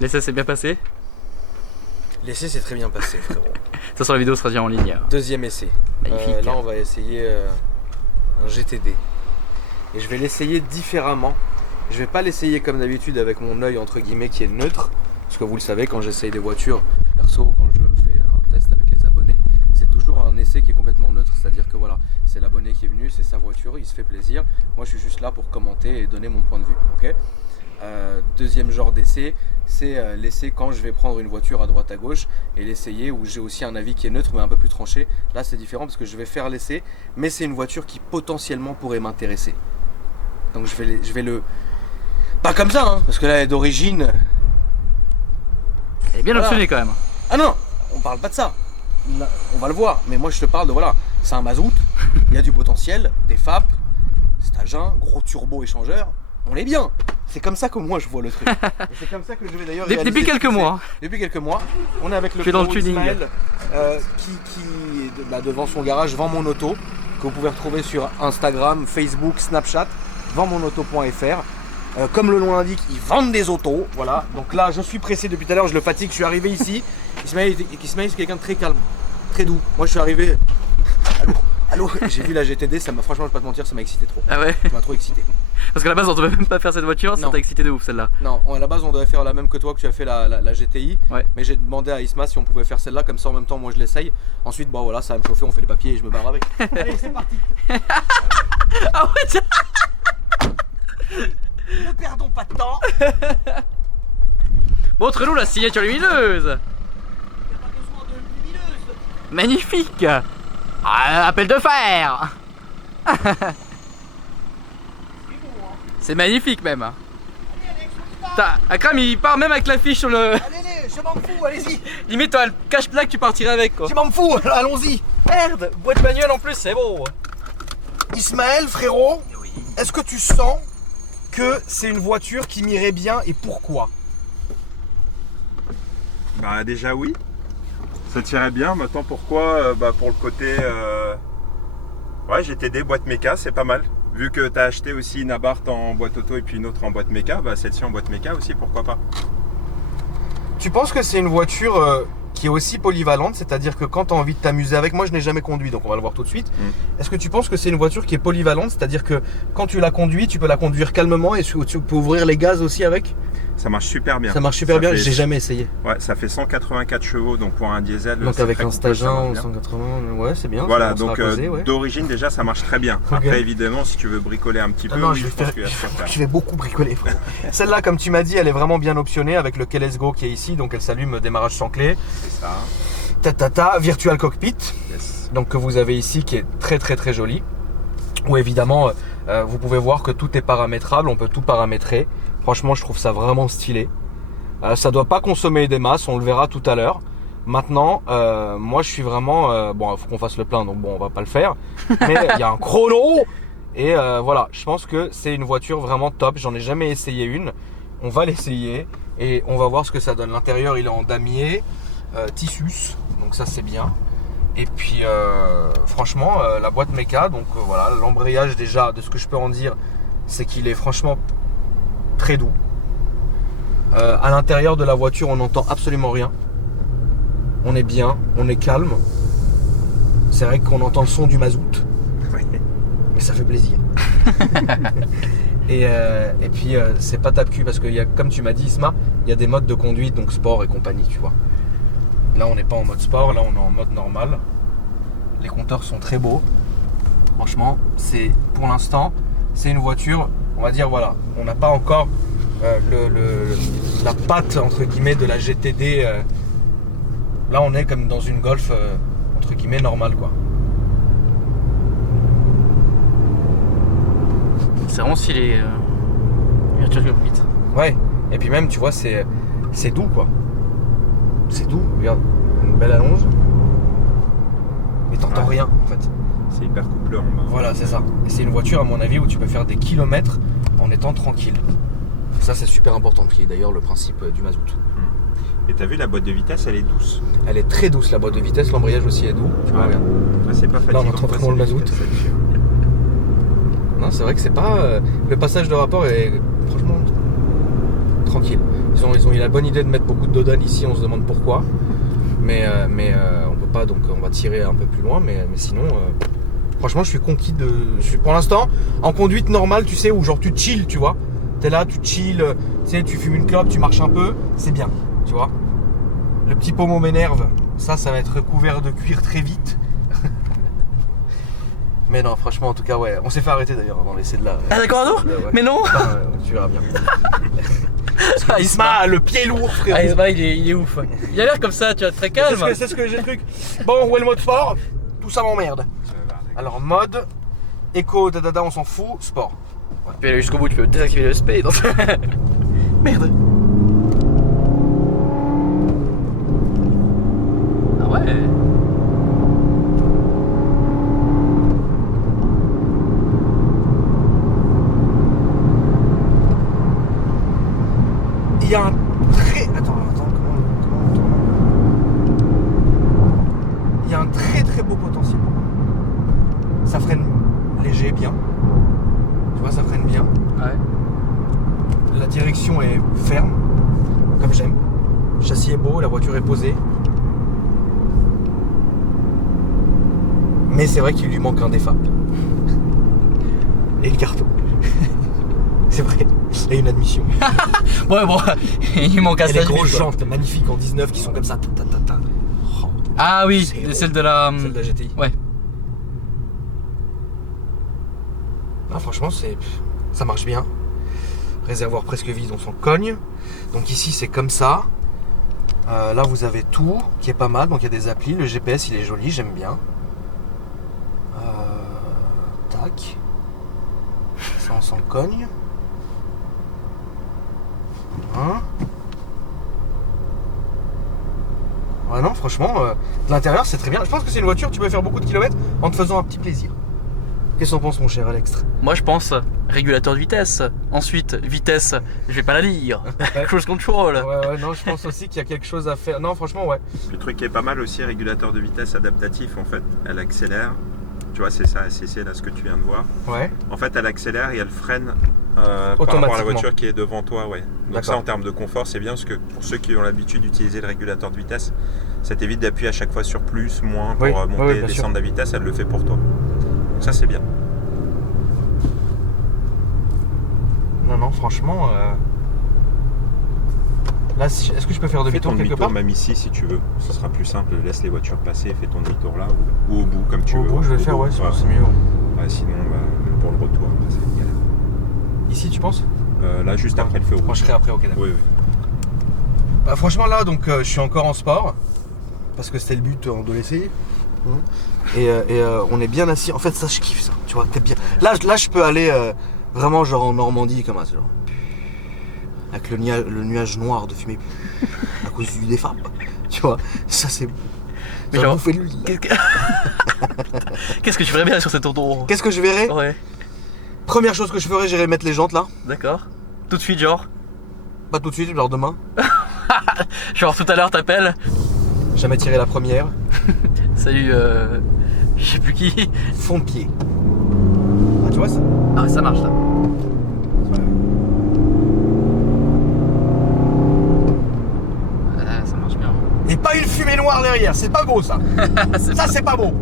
L'essai s'est bien passé? L'essai s'est très bien passé, frérot. De toute façon, la vidéo sera déjà en ligne. Deuxième essai. Magnifique. Là, on va essayer un GTD. Et je vais l'essayer différemment. Je vais pas l'essayer comme d'habitude avec mon œil entre guillemets qui est neutre. Parce que vous le savez, quand j'essaye des voitures, perso, quand je fais un test avec les abonnés, c'est toujours un essai qui est complètement neutre. C'est-à-dire que voilà, c'est l'abonné qui est venu, c'est sa voiture, il se fait plaisir. Moi, je suis juste là pour commenter et donner mon point de vue. Ok. Deuxième genre d'essai, c'est l'essai quand je vais prendre une voiture à droite à gauche et l'essayer où j'ai aussi un avis qui est neutre mais un peu plus tranché. Là c'est différent parce que je vais faire l'essai mais c'est une voiture qui potentiellement pourrait m'intéresser. Donc je vais le... Pas comme ça hein, parce que là elle est d'origine... Elle est bien optionnée quand même. Ah non, on parle pas de ça. Là, on va le voir, mais moi je te parle de voilà, c'est un mazout, il y a du potentiel, des FAP, stagin, gros turbo échangeur. On est bien. C'est comme ça que moi je vois le truc. Et c'est comme ça que je vais d'ailleurs réaliser. Depuis quelques mois. Depuis quelques mois, on est avec le dans le frérot tuning. Ismaël qui devant son garage vend mon auto, que vous pouvez retrouver sur Instagram, Facebook, Snapchat, vendmonauto.fr. Comme le nom l'indique, ils vendent des autos. Voilà. Donc là, je suis pressé depuis tout à l'heure, je le fatigue, je suis arrivé ici. Ismaël, c'est quelqu'un de très calme, très doux. Moi je suis arrivé. Allô, j'ai vu la GTD, ça m'a franchement, je vais pas te mentir, ça m'a excité trop. Ah ouais? Ça m'a trop excité. Parce qu'à la base, on devait même pas faire cette voiture, ça Non. t'a excité de ouf celle-là. Non, à la base on devait faire la même que toi, que tu as fait la GTI. Ouais. Mais j'ai demandé à Isma si on pouvait faire celle-là, comme ça en même temps moi je l'essaye. Ensuite, bon voilà, ça va me chauffer, on fait les papiers et je me barre avec. Allez, c'est parti. Ah ouais, tiens. Ne perdons pas de temps. Montre-nous la signature lumineuse. Il n'y a pas besoin de lumineuse. Magnifique. Ah, appel de fer. C'est magnifique même. Allez, Alex, on y va. Akram il part même avec l'affiche sur le... Allez, je m'en fous, allez-y. Limite toi le cache-plaque tu partirais avec quoi. Je m'en fous, allons-y. Merde, boîte manuelle en plus c'est beau. Ismaël, frérot, est-ce que tu sens que c'est une voiture qui m'irait bien et pourquoi? Bah déjà oui, ça tirait bien. Maintenant pourquoi? Pour le côté ouais, GTD boîte méca, c'est pas mal. Vu que tu as acheté aussi une Abarth en boîte auto et puis une autre en boîte méca, bah celle-ci en boîte méca aussi, pourquoi pas. Tu penses que c'est une voiture qui est aussi polyvalente, c'est-à-dire que quand tu as envie de t'amuser avec, moi je n'ai jamais conduit donc on va le voir tout de suite. Est-ce que tu penses que c'est une voiture qui est polyvalente, c'est-à-dire que quand tu la conduis, tu peux la conduire calmement et tu peux ouvrir les gaz aussi avec? Ça marche super bien. Ça marche super bien, fait- j'ai jamais essayé. Ouais, ça fait 184 chevaux, donc pour un diesel. Donc c'est avec très un coupé, ça stagin marche ou bien. 180, ouais c'est bien. Voilà, ça sera donc posé, ouais. d'origine déjà ça marche très bien. Ok. Après évidemment si tu veux bricoler un petit peu, Non, oui, je vais, je pense faire, qu'il y a de quoi faire. je vais beaucoup bricoler, frérot. Celle-là, comme tu m'as dit, elle est vraiment bien optionnée avec le Let's Go qui est ici, donc elle s'allume démarrage sans clé. C'est ça. Virtual Cockpit, Yes. donc que vous avez ici qui est très très très joli. Où évidemment, vous pouvez voir que tout est paramétrable, on peut tout paramétrer. Franchement, je trouve ça vraiment stylé. Ça doit pas consommer des masses, on le verra tout à l'heure. Maintenant, moi je suis vraiment... bon, il faut qu'on fasse le plein, donc bon, on va pas le faire. Mais il y a un chrono. Et voilà, je pense que c'est une voiture vraiment top. J'en ai jamais essayé une. On va l'essayer et on va voir ce que ça donne. L'intérieur, il est en damier, tissus, donc ça c'est bien. Et puis franchement, la boîte méca, donc voilà, l'embrayage déjà, de ce que je peux en dire, c'est qu'il est franchement très doux. À l'intérieur de la voiture, on n'entend absolument rien. On est bien, on est calme. C'est vrai qu'on entend le son du mazout, mais ça fait plaisir. et puis c'est pas tape-cul parce que comme tu m'as dit Isma, il y a des modes de conduite, donc sport et compagnie, tu vois. Là on n'est pas en mode sport, là on est en mode normal. Les compteurs sont très beaux. Franchement, c'est pour l'instant, c'est une voiture, on va dire voilà, on n'a pas encore la patte entre guillemets de la GTD. Là on est comme dans une Golf entre guillemets normale quoi. C'est vraiment stylé. Virtual Cockpit. Ouais, et puis même tu vois c'est doux quoi. C'est doux, regarde, une belle allonge. Mais t'entends Ouais. rien en fait. C'est hyper coupleur en bas. Voilà, c'est ça. Et c'est une voiture à mon avis où tu peux faire des kilomètres en étant tranquille. Ça c'est super important, qui est d'ailleurs le principe du mazout. Et t'as vu la boîte de vitesse, elle est douce. Elle est très douce la boîte de vitesse, l'embrayage aussi est doux. Tu vois, Ouais. regarde. Ah, c'est pas fatigant. Là, on entend quoi, vraiment le c'est mazout. vitesse, ça tire. Non, c'est vrai que c'est pas. Le passage de rapport est franchement tranquille. Ils ont eu la bonne idée de mettre beaucoup de dodane ici, on se demande pourquoi. Mais on peut pas, donc on va tirer un peu plus loin. Mais sinon, franchement, je suis conquis de. Pour l'instant, en conduite normale, tu sais, où genre tu chill, tu vois. T'es là, tu chill, tu sais, tu fumes une clope, tu marches un peu, c'est bien, tu vois. Le petit pommeau m'énerve, ça va être recouvert de cuir très vite. Mais non, franchement, en tout cas, ouais, on s'est fait arrêter d'ailleurs dans l'essai de là. Ah d'accord, non Ouais. Mais non. Enfin, tu verras bien. Isma, le pied lourd, frérot. Ah, Isma, il est ouf. Il a l'air comme ça, tu vois, très calme. C'est ce que j'ai truc. Bon, où est le mode sport? Tout ça m'emmerde. Alors, mode, éco, dadada, on s'en fout, sport. Tu peux aller jusqu'au bout, tu peux désactiver le SP. Donc... Merde. Ah ouais. Il y a un très... Attends, comment on tourne? Il y a un très beau potentiel. Ça freine léger, bien. Tu vois, ça freine bien. Ouais. La direction est ferme, comme j'aime. Le châssis est beau, la voiture est posée. Mais c'est vrai qu'il lui manque un défap. Et le carton. C'est vrai. Et une admission. Ouais, bon, il manque un Et les stage. grosses jantes magnifiques en 19 qui sont comme ça. Oh, Ah oui, c'est celle de la. celle de la GTI. Ouais. Non, franchement, ça marche bien. Réservoir presque vide, on s'en cogne. Donc ici, c'est comme ça. Là, vous avez tout qui est pas mal. Donc il y a des applis. Le GPS, il est joli, j'aime bien. Tac. Ça, on s'en cogne. Hein? Ouais, non, franchement, de l'intérieur, c'est très bien. Je pense que c'est une voiture, tu peux faire beaucoup de kilomètres en te faisant un petit plaisir. Qu'est-ce qu'on pense, mon cher Alex? Moi, je pense régulateur de vitesse. Ensuite, vitesse, je vais pas la lire. Cruise control. Ouais, non, je pense aussi qu'il y a quelque chose à faire. Non, franchement, ouais. Le truc qui est pas mal aussi, régulateur de vitesse adaptatif en fait. Elle accélère. Tu vois, c'est ça, c'est là ce que tu viens de voir. Ouais. En fait, elle accélère et elle freine par rapport à la Automatiquement. voiture qui est devant toi. Ouais. Donc D'accord. ça, en termes de confort, c'est bien parce que pour ceux qui ont l'habitude d'utiliser le régulateur de vitesse, ça t'évite d'appuyer à chaque fois sur plus, moins pour Oui, monter oui, et bien descendre sûr. la vitesse. Elle le fait pour toi. Donc ça, c'est bien. Non, franchement. Là, est-ce que je peux faire Fais demi-tour ton quelque demi-tour part? même ici si tu veux. Ce sera plus simple. Laisse les voitures passer, fais ton demi-tour là ou au bout comme tu Au veux. bout, je vais le faire, ouais, Ouais. c'est mieux. Ouais, sinon, bah, pour le retour, après, c'est une galère. Ici, tu penses? Là, juste après le feu Moi, rouge. je serai après, ok, d'accord. Oui, oui. Bah, franchement, là, donc, je suis encore en sport. Parce que c'était le but de l'essayer. Et on est bien assis. En fait, ça, je kiffe ça. Tu vois, t'es bien. Là, je peux aller vraiment, genre en Normandie, comme ça. Genre, avec le nuage noir de fumée. À cause du défap. Tu vois, ça, c'est. Mais Ça genre- bouffait l'huile. Qu'est-ce que tu ferais bien sur cet endroit? Qu'est-ce que je verrais? Ouais, Première chose que je ferais, j'irais mettre les jantes là. d'accord. Tout de suite, genre. Pas tout de suite, genre demain. Genre tout à l'heure, t'appelles. Jamais tiré la première. Salut, je sais plus qui. Fond de pied. Ah, tu vois ça? Ah, ça marche là. Ah, ça marche bien. Et pas une fumée noire derrière, c'est pas beau ça. Ça c'est pas beau.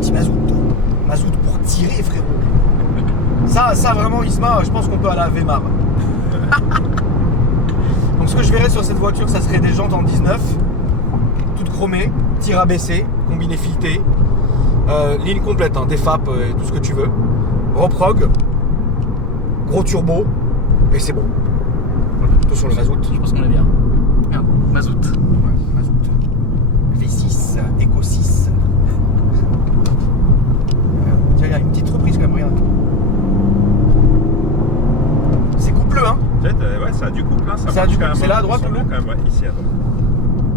Petit mazout. Mazout pour tirer frérot. Ça vraiment Isma, je pense qu'on peut aller à Weimar. Donc ce que je verrais sur cette voiture, ça serait des jantes en 19, toutes chromées, tir abaissé, combiné fileté, ligne complète, hein, défap, tout ce que tu veux. Reprog, gros turbo, et c'est bon. Voilà, tout sur le mazout. Je pense qu'on est bien. Merde, mazout. Ouais, mazout. V6, Eco 6. Tiens, il y a une petite reprise quand même, regarde. C'est coupleux, hein. En fait, ouais, ça a du couple, hein, ça Ça a marche du quand couple, même, c'est là à hein. droite, Ils sont le bien loup quand même, ouais, ici à droite.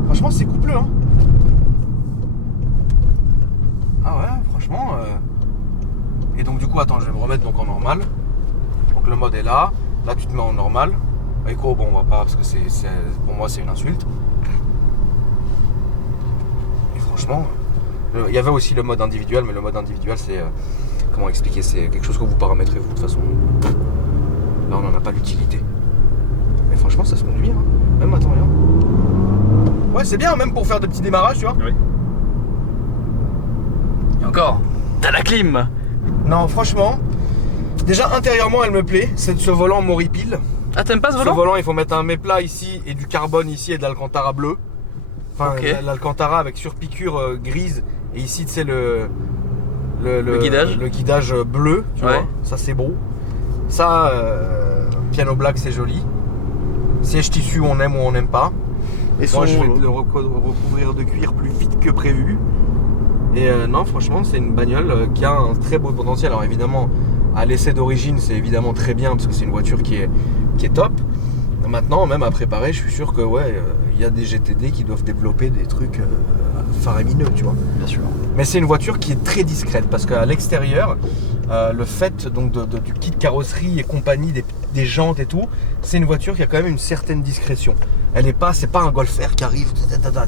Franchement, c'est coupleux, hein. Ah ouais, franchement. Et donc, du coup, attends, je vais me remettre donc en normal. Donc, le mode est là. Là, tu te mets en normal. Eco, bon, on va pas parce que pour moi, c'est une insulte. Et franchement, il y avait aussi le mode individuel, mais le mode individuel, c'est. Comment expliquer? C'est quelque chose que vous paramétrez vous de toute façon. Là, on n'en a pas l'utilité. Mais franchement, ça se conduit bien. Hein. Même, attends, rien. Ouais, c'est bien, même pour faire de petits démarrages, tu vois. Oui. Et encore, t'as la clim. Non, franchement, déjà intérieurement, elle me plaît. Ce volant m'horripile. Ah, t'aimes pas ce Ce volant? volant, il faut mettre un méplat ici et du carbone ici et de l'alcantara bleu. Enfin, Ok. l'alcantara avec surpiqûre grise. Et ici, tu sais, le guidage. Le guidage bleu, tu Ouais. vois. Ça, c'est beau. Ça, piano black, c'est joli. Siège tissu, on aime ou on n'aime pas. Et Moi, je vais le recouvrir de cuir plus vite que prévu. Et non, franchement, c'est une bagnole qui a un très beau potentiel. Alors évidemment, à l'essai d'origine, c'est évidemment très bien parce que c'est une voiture qui est top. Maintenant, même à préparer, je suis sûr que ouais, il y a des GTD qui doivent développer des trucs faramineux, tu vois. Bien sûr. Mais c'est une voiture qui est très discrète parce qu'à l'extérieur, le fait donc du kit carrosserie et compagnie, des jantes et tout, c'est une voiture qui a quand même une certaine discrétion. Elle est pas, c'est pas un Golf R qui arrive,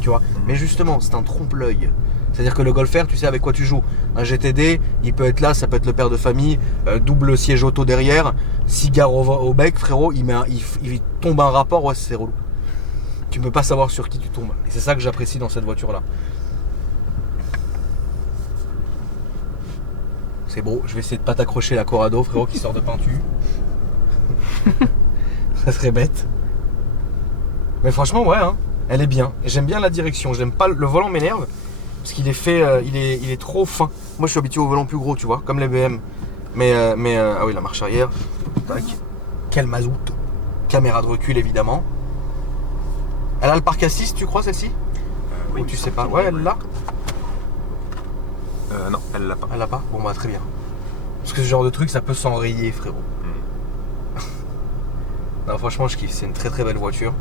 tu vois. Mais justement, c'est un trompe-l'œil. C'est-à-dire que le Golf R, tu sais avec quoi tu joues. Un GTD, il peut être là, ça peut être le père de famille, double siège auto derrière, cigare au bec, frérot, il tombe un rapport, ouais, c'est relou. Tu peux pas savoir sur qui tu tombes. Et c'est ça que j'apprécie dans cette voiture-là. C'est beau, je vais essayer de pas t'accrocher la Corrado, frérot, qui sort de peinture. Ça serait bête. Mais franchement, ouais, hein, elle est bien. Et j'aime bien la direction. J'aime pas le volant m'énerve parce qu'il est fait, il est trop fin. Moi, je suis habitué au volant plus gros, tu vois, comme les BM. Mais ah oui, la marche arrière. Tac. Quel mazout. Caméra de recul, évidemment. Elle a le parc assist, tu crois, celle-ci? Oui, Ou tu sais pas? Ouais, elle l'a. Non, elle l'a pas. Elle l'a pas? Bon bah très bien. Parce que ce genre de truc, ça peut s'enrayer, frérot. Non, franchement, je kiffe. C'est une très très belle voiture.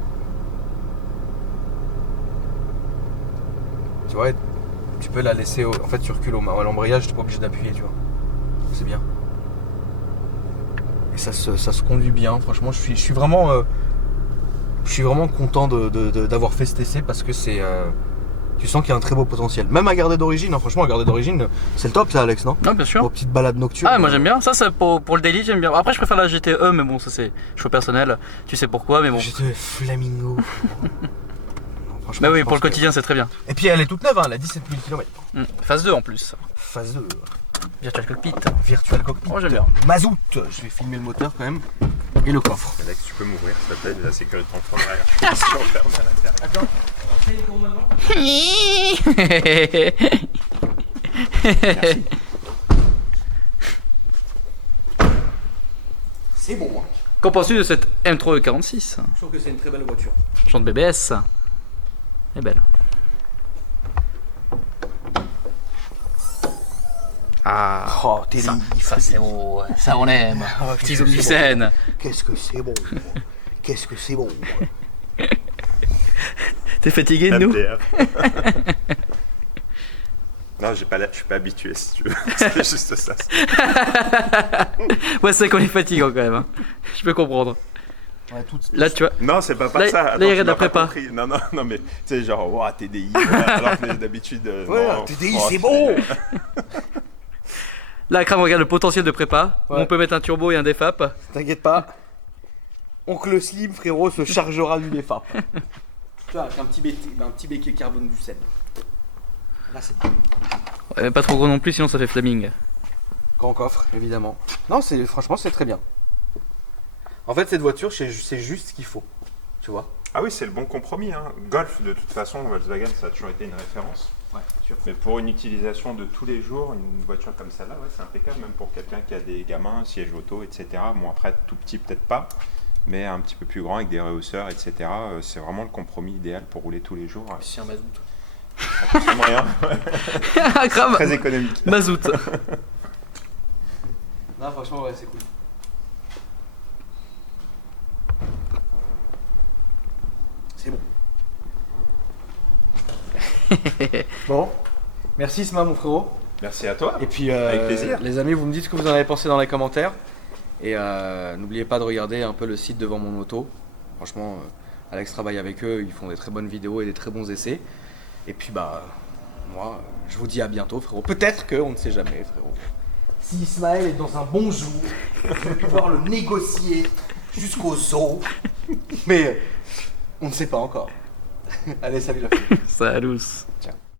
Tu vois, tu peux la laisser. En fait, tu recules à l'embrayage, t'es pas obligé d'appuyer, tu vois. C'est bien. Et ça se conduit bien. Franchement, je suis vraiment content d'avoir fait cet essai parce que c'est. Tu sens qu'il y a un très beau potentiel. Même à garder d'origine, hein, franchement, à garder d'origine, c'est le top ça, Alex, non? Non, bien sûr. Aux petites balades nocturnes. Ah, moi j'aime bien. Ça, c'est pour le daily, j'aime bien. Après, je préfère la GTE, mais bon, ça c'est choix personnel. Tu sais pourquoi, mais bon. J'étais flamingo. Mais oui, pour le quotidien, c'est très bien. Et puis elle est toute neuve, hein, elle a 17 000 km. Phase 2 en plus. Phase 2. Virtual Cockpit. Virtual cockpit. Oh, j'aime bien. Mazout. Je vais filmer le moteur quand même. Et le coffre. Alex, tu peux m'ouvrir, s'il te plaît, la sécurité en fond derrière. Je suis enfermé à l'intérieur. Attends. C'est bon, hein. Qu'en penses-tu de cette M3 E46? Je trouve que c'est une très belle voiture. Chante BBS. Elle est belle. Ah, Oh, t'es ça c'est beau. Ça on aime. Ah, Petit qu'est-ce que zoom du c'est bon. scène. Qu'est-ce que c'est bon. Qu'est-ce que c'est bon. T'es fatigué de nous? MDR. Non, je suis pas habitué si tu veux. C'est juste ça. Ouais, c'est qu'on est fatigant quand même. Hein. Je peux comprendre. Ouais, Là, tu vois. Non, c'est pas Là, ça. là, Attends, il y a tu de la m'as pas prépa. compris. Non, mais tu sais, genre, wow, TDI. Alors que d'habitude. Ouais, non. TDI, Oh, c'est bon. Là, Kram regarde le potentiel de prépa. Ouais. On peut mettre un turbo et un défap. T'inquiète pas. Oncle Slim, frérot, se chargera du défap. Tu vois, avec un petit béquet carbone du sel. Là, c'est bon. Ouais, mais pas trop gros non plus, sinon ça fait flaming. Grand coffre, évidemment. Non, franchement, c'est très bien. En fait, cette voiture, c'est juste ce qu'il faut. Tu vois? Ah oui, c'est le bon compromis. Hein. Golf, de toute façon, Volkswagen, ça a toujours été une référence. Ouais, sûr. Mais pour une utilisation de tous les jours, une voiture comme celle-là, ouais, c'est impeccable, même pour quelqu'un qui a des gamins, siège auto, etc. Bon, après, tout petit, peut-être pas, mais un petit peu plus grand, avec des rehausseurs, etc. C'est vraiment le compromis idéal pour rouler tous les jours. C'est un mazout. Ça consomme rien, Ah, Kram. très économique. Mazout. Non, franchement, ouais, c'est cool. C'est bon. Bon, merci Sma, mon frérot. Merci à toi. Et puis, Avec plaisir. les amis, vous me dites ce que vous en avez pensé dans les commentaires. Et n'oubliez pas de regarder un peu le site devant mon auto. Franchement, Alex travaille avec eux, ils font des très bonnes vidéos et des très bons essais. Et puis, bah, moi, je vous dis à bientôt, frérot. Peut-être que, on ne sait jamais, frérot. si Ismaël est dans un bon jour, je vais pouvoir le négocier jusqu'aux os. Mais on ne sait pas encore. Allez, salut la famille. Salut.